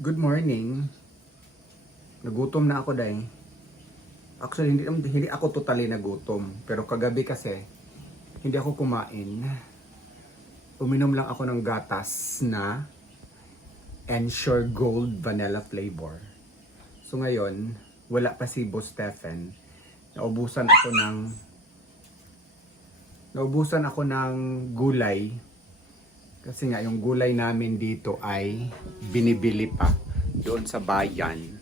Good morning. Nagutom na ako dahil. Actually, hindi, hindi ako totally nagutom. Pero kagabi kasi, hindi ako kumain. Uminom lang ako ng gatas na Ensure Gold Vanilla Flavor. So ngayon, wala pa si Boss Stephen. Naubusan ako ng Naubusan ako ng gulay kasi nga yung gulay namin dito ay binibili pa doon sa bayan.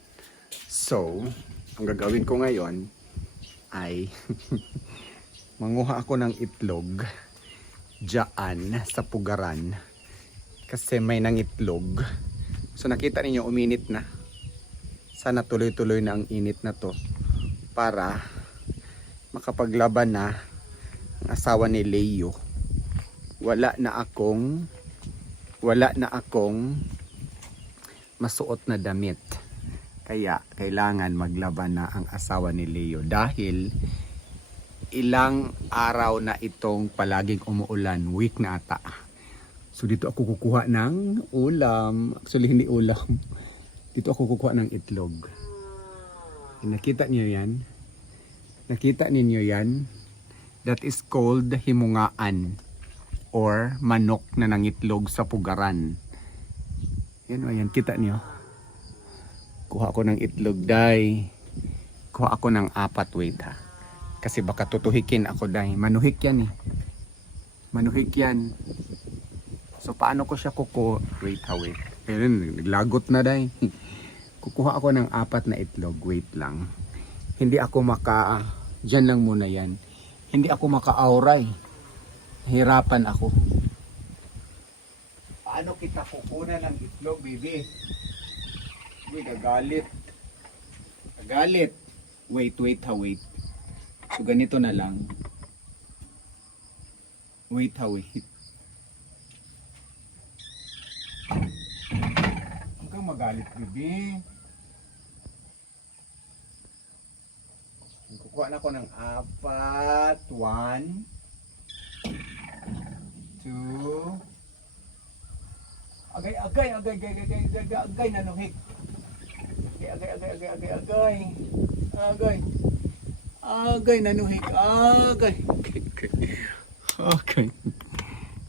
So, ang gagawin ko ngayon ay manguha ako ng itlog dyan sa pugaran kasi may nangitlog. So nakita ninyo uminit na. Sana tuloy-tuloy na ang init na to para makapaglaban na ang asawa ni Leo wala na akong wala na akong masuot na damit. Kaya kailangan maglaban na ang asawa ni Leo dahil ilang araw na itong palaging umuulan, week na ata. So dito ako kukuha ng ulam. Actually hindi ulam. Dito ako kukuha ng itlog. Nakita niyo yan? Nakita ninyo yan? That is called himungaan or manok na nangitlog sa pugaran. Yan o, yan. Kita niyo. Kuha ko ng itlog, day. Kuha ako ng apat, wait ha. Kasi baka tutuhikin ako, day. Manuhik yan eh. Manuhik yan. So, paano ko siya kuko... Wait ha, wait. Ayun, naglagot na, day. Kukuha ako ng apat na itlog. Wait lang. Hindi ako maka... Diyan lang muna yan. Hindi ako maka-auray. Hirapan ako. Paano kita kukunan ng itlog, baby? Hindi, gagalit. Gagalit. Wait, wait ha, wait. So, ganito na lang. Wait ha, wait. Huwag kang magalit, baby. Kukuha na ako ng apat. One. Two. Agay, agay, agay, agay, agay, agay, agay, agay, nanuhik. Agay, agay, agay, agay, agay, agay. Agay. Agay, nanuhik. Agay. Okay.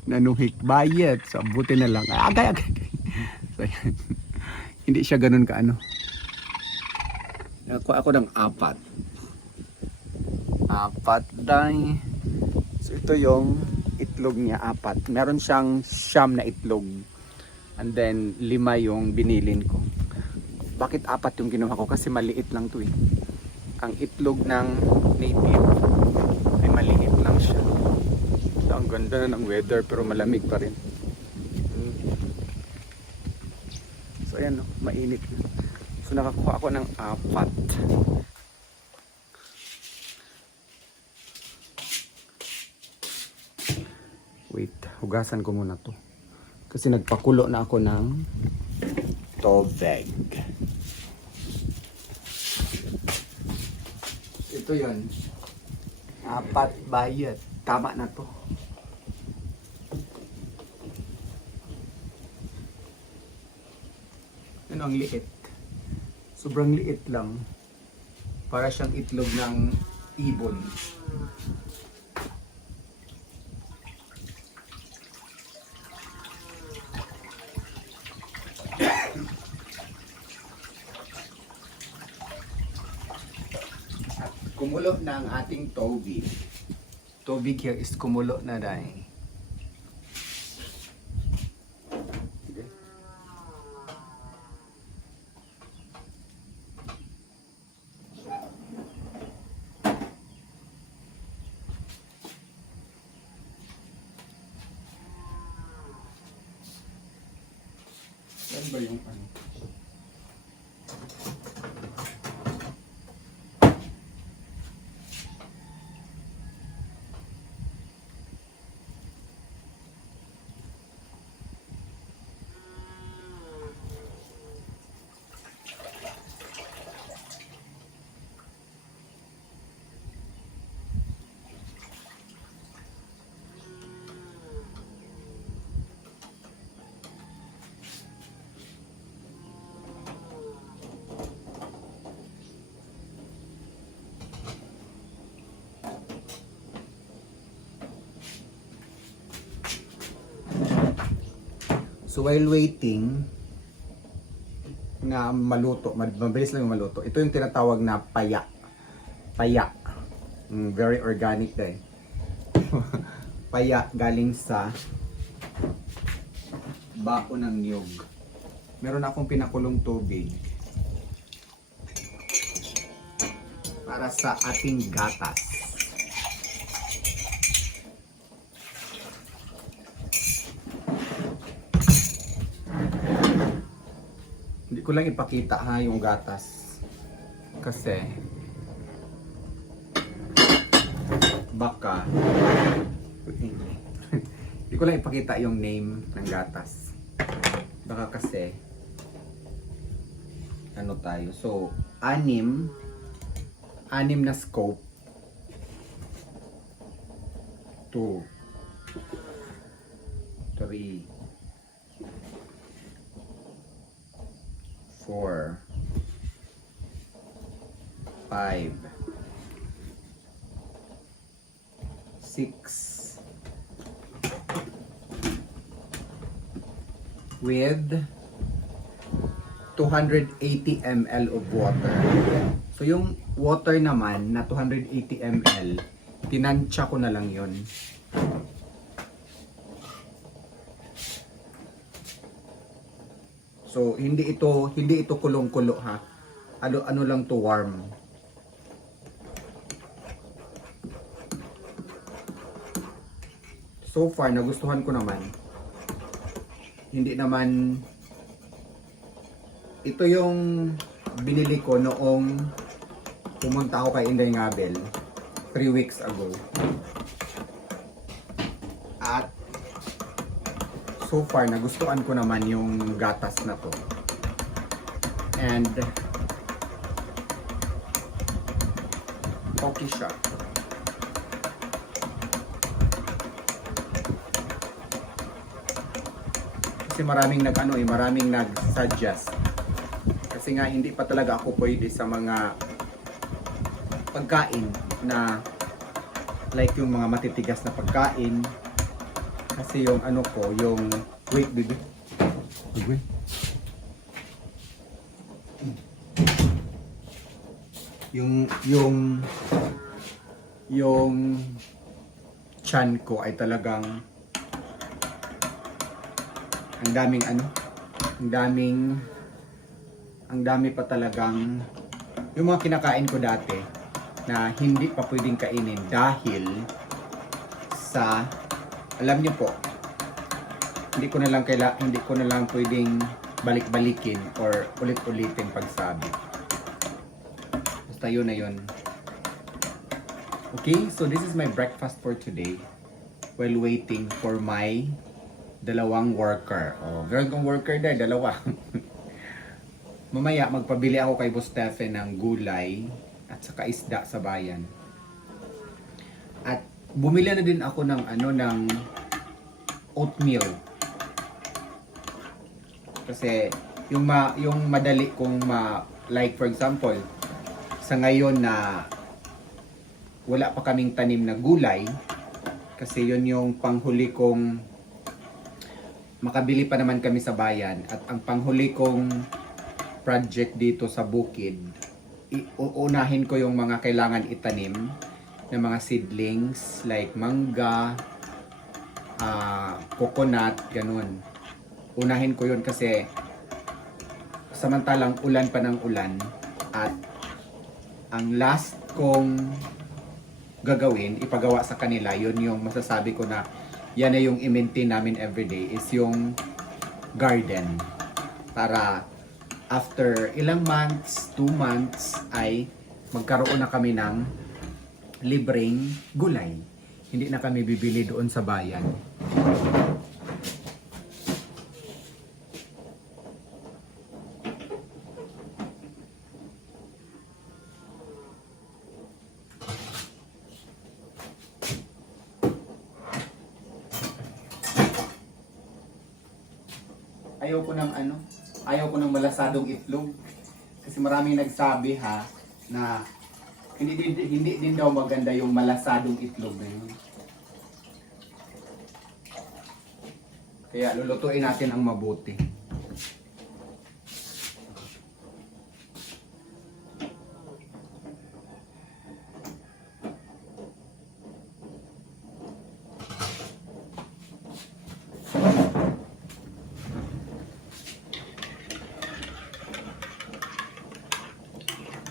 Nanuhik. Bayet. So, buti na lang. Agay, agay. So, yan. Hindi siya ganun ka ano. Nakuha ako ng apat. Apat dahil. So ito yung itlog niya, apat. Meron siyang siyam na itlog. And then lima yung binilin ko. Bakit apat yung ginawa ko? Kasi maliit lang to eh. Ang itlog ng native ay maliit lang siya. So, ang ganda na ng weather pero malamig pa rin. So ayan no, mainit. So nakakuha ako ng apat. Wait, hugasan ko muna to. Kasi nagpakulo na ako ng tobeg. Ito yon Apat bayad. Tama na to. Ano ang liit? Sobrang liit lang. Para siyang itlog ng ibon. Kumulo na ating tubig. Tubig is kumulo na dahil. Yan ba yung ano? So while waiting, na maluto, mabilis lang yung maluto. Ito yung tinatawag na paya. Paya. Mm, very organic din. paya galing sa bao ng niyog. Meron akong pinakulong tubig para sa ating gatas. Hindi ko lang ipakita ha yung gatas. Kasi baka hindi ko lang ipakita yung name ng gatas. Baka kasi ano tayo. So, anim anim na scope. Two. Three. Four, five, six, with 280 ml of water. So yung water naman na 280 ml, tinansya ko na lang yon. So hindi ito hindi ito kulong-kulo ha. Ano ano lang to warm. So far nagustuhan ko naman. Hindi naman ito yung binili ko noong pumunta ako kay Inday Ngabel 3 weeks ago. At so far nagustuhan ko naman yung gatas na to. And okay siya. Kasi maraming nag ano eh, maraming nag-suggest. Kasi nga hindi pa talaga ako pwede sa mga pagkain na like yung mga matitigas na pagkain kasi yung ano ko, yung wait baby. Baby. Yung yung yung chan ko ay talagang ang daming ano, ang daming ang dami pa talagang yung mga kinakain ko dati na hindi pa pwedeng kainin dahil sa alam niyo po, hindi ko na lang kaila, hindi ko na lang pwedeng balik-balikin or ulit-ulitin pagsabi. Basta yun na yun. Okay, so this is my breakfast for today while waiting for my dalawang worker. Oh, meron kong worker there, dalawa. Mamaya magpabili ako kay Boss Stephen ng gulay at saka isda sa bayan. Bumili na din ako ng ano ng oatmeal. Kasi yung ma yung madali kong ma like for example sa ngayon na wala pa kaming tanim na gulay kasi yun yung panghuli kong makabili pa naman kami sa bayan at ang panghuli kong project dito sa bukid uunahin ko yung mga kailangan itanim ng mga seedlings like mangga, ah, coconut, ganun. Unahin ko yun kasi samantalang ulan pa ng ulan at ang last kong gagawin, ipagawa sa kanila, yun yung masasabi ko na yan na yung i-maintain namin everyday is yung garden. Para after ilang months, two months, ay magkaroon na kami ng libreng gulay. Hindi na kami bibili doon sa bayan. Ayaw ko ng ano, ayaw ko ng malasadong itlog. Kasi maraming nagsabi ha na hindi din, hindi din daw maganda yung malasadong itlog na yun. Kaya lulutuin natin ang mabuti.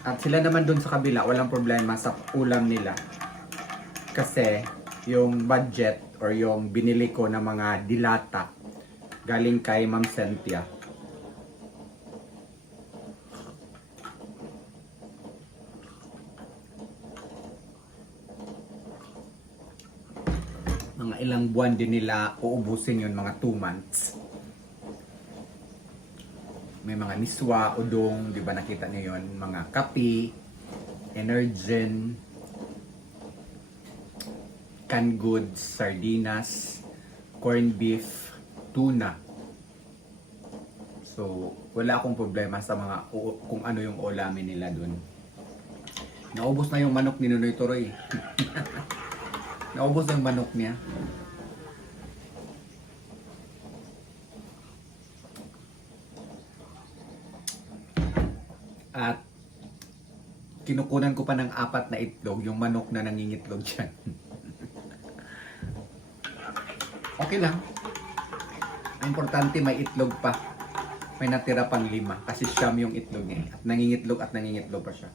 At sila naman dun sa kabila, walang problema sa ulam nila. Kasi yung budget or yung binili ko na mga dilata galing kay Ma'am Cynthia. Mga ilang buwan din nila uubusin yun, mga 2 months. May mga niswa, udong, di ba nakita niyo yun? Mga kapi, energen, canned goods, sardinas, corned beef, tuna. So, wala akong problema sa mga kung ano yung ulamin nila dun. Naubos na yung manok ni Nunoy Toroy. Naubos na yung manok niya. At kinukunan ko pa ng apat na itlog, yung manok na nangingitlog dyan. okay lang. Ang importante may itlog pa. May natira pang lima. Kasi siyam yung itlog niya. eh. At nangingitlog at nangingitlog pa siya.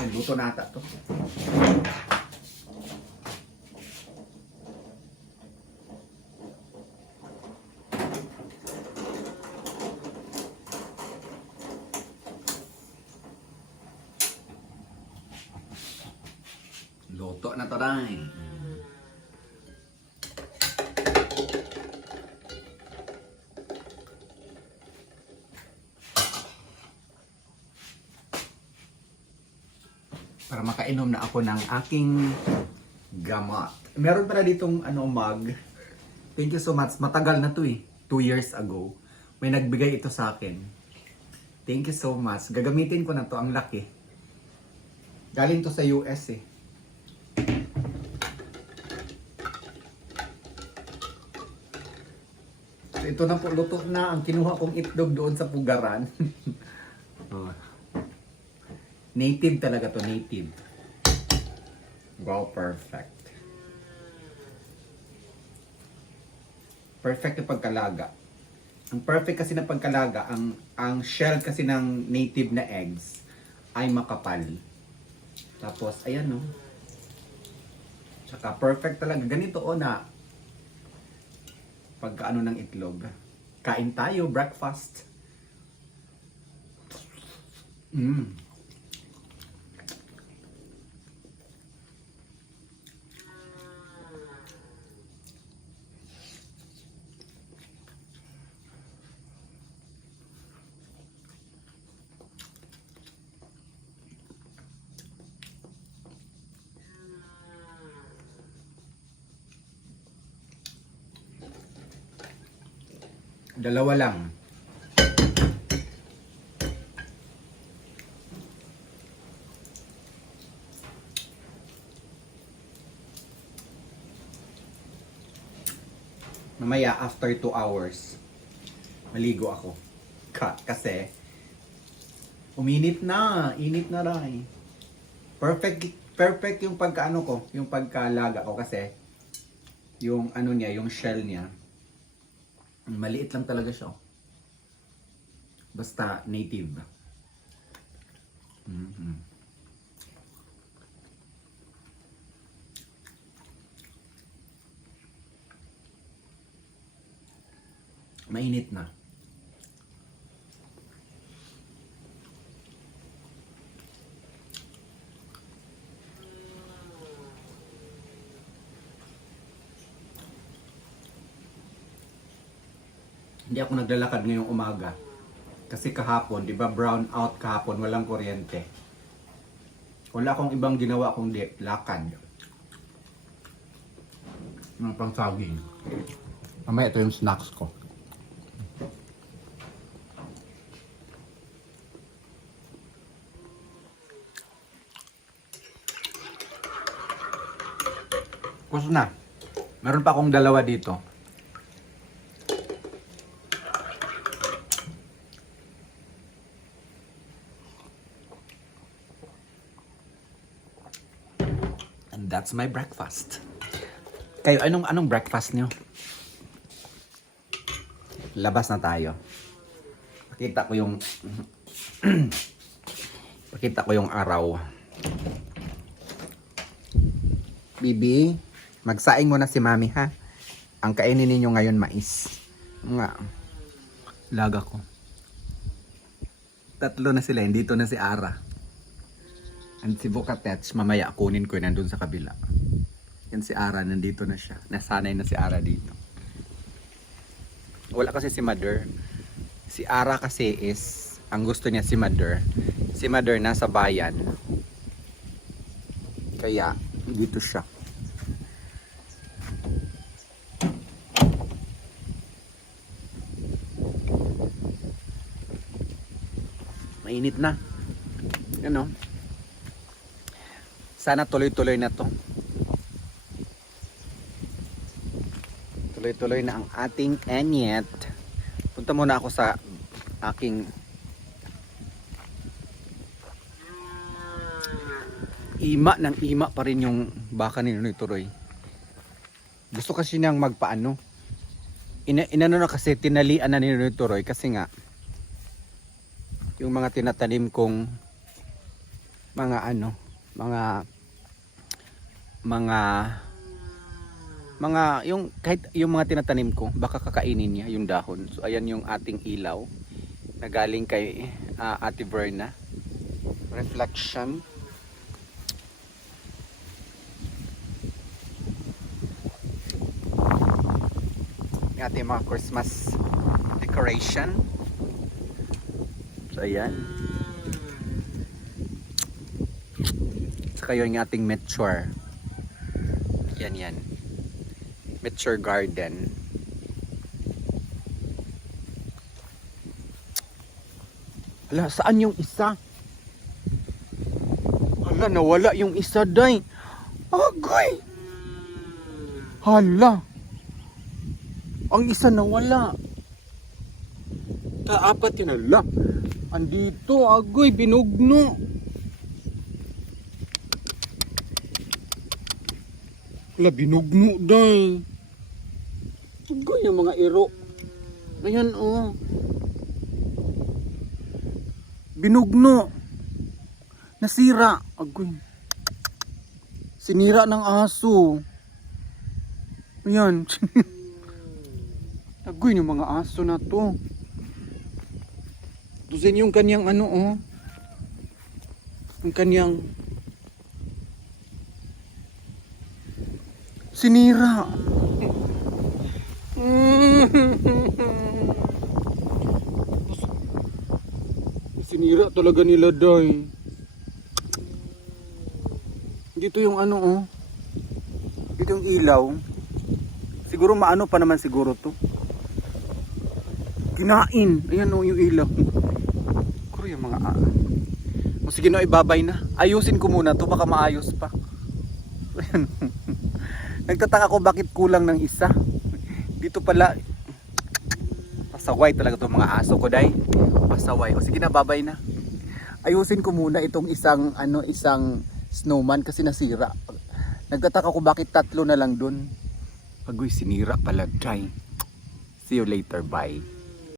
Eh, luto na ata to. Luto na to dahil. Para makainom na ako ng aking gamot. Meron pala ditong ano mug. Thank you so much. Matagal na to eh. Two years ago. May nagbigay ito sa akin. Thank you so much. Gagamitin ko na to. Ang laki. Galing to sa US eh. Ito na po, luto na ang kinuha kong itlog doon sa pugaran. oh. Native talaga to, native. Wow, perfect. Perfect yung pagkalaga. Ang perfect kasi ng pagkalaga, ang ang shell kasi ng native na eggs ay makapal. Tapos, ayan no. Tsaka perfect talaga. Ganito o na pagkaano ng itlog. Kain tayo, breakfast. Mm. Dalawa lang. Mamaya, after 2 hours, maligo ako. Ka kasi, uminit na. Init na rin. Perfect, perfect yung pagkaano ko, yung pagkalaga ko kasi, yung ano niya, yung shell niya, Maliit lang talaga siya. oh. Basta native. Mhm. Mainit na. Hindi ako naglalakad ngayong umaga. Kasi kahapon, di ba brown out kahapon, walang kuryente. Wala akong ibang ginawa kundi lakad. Ng pang saging. Mamaya ito yung snacks ko. Tapos na. Meron pa akong dalawa dito. That's my breakfast. Kayo, anong anong breakfast nyo? Labas na tayo. Pakita ko yung Pakita ko yung araw. Bibi, magsaing muna si Mami ha. Ang kainin ninyo ngayon mais. Nga. Laga ko. Tatlo na sila, dito na si Ara. And si Bocatets, mamaya kunin ko yun nandun sa kabila. Yan si Ara, nandito na siya. Nasanay na si Ara dito. Wala kasi si Mother. Si Ara kasi is, ang gusto niya si Mother. Si Mother nasa bayan. Kaya, dito siya. Mainit na. Ano? Sana tuloy-tuloy na to. Tuloy-tuloy na ang ating enyet. Punta muna ako sa aking ima ng ima pa rin yung baka ni Noy Turoy. Gusto kasi niyang magpaano. Ina inano na kasi tinalian na ni Noy Turoy kasi nga yung mga tinatanim kong mga ano, mga mga mga yung kahit yung mga tinatanim ko baka kakainin niya yung dahon. So ayan yung ating ilaw na galing kay ah, Ate Verna. Reflection. Yung ating mga Christmas decoration. So ayan. Saka yun yung ating mature. Yan yan. Mature garden. Hala, saan yung isa? Hala, nawala yung isa, day. Agay! Hala. Ang isa nawala. Kaapat yun, hala. Andito, agoy, binugno. Wala, binugno, day. Yung mga iro. Ayan, oh. Binugno. Nasira. Agoy. Sinira ng aso. Ayan. Agoy, yung mga aso na to. Doon yung kanyang ano oh. Yung kanyang sinira. sinira talaga nila day. Dito yung ano oh. Dito yung ilaw. Siguro maano pa naman siguro to. Kinain. Ayan oh yung ilaw. Kuro yung mga ah. O sige no, ibabay na. Ayusin ko muna to baka maayos pa. Ayan. Nagtataka ko bakit kulang ng isa. Dito pala pasaway talaga tong mga aso ko dai. Pasaway. O sige na, babay na. Ayusin ko muna itong isang ano, isang snowman kasi nasira. Nagtataka ko bakit tatlo na lang dun. Agoy, sinira pala, dai. See you later, bye.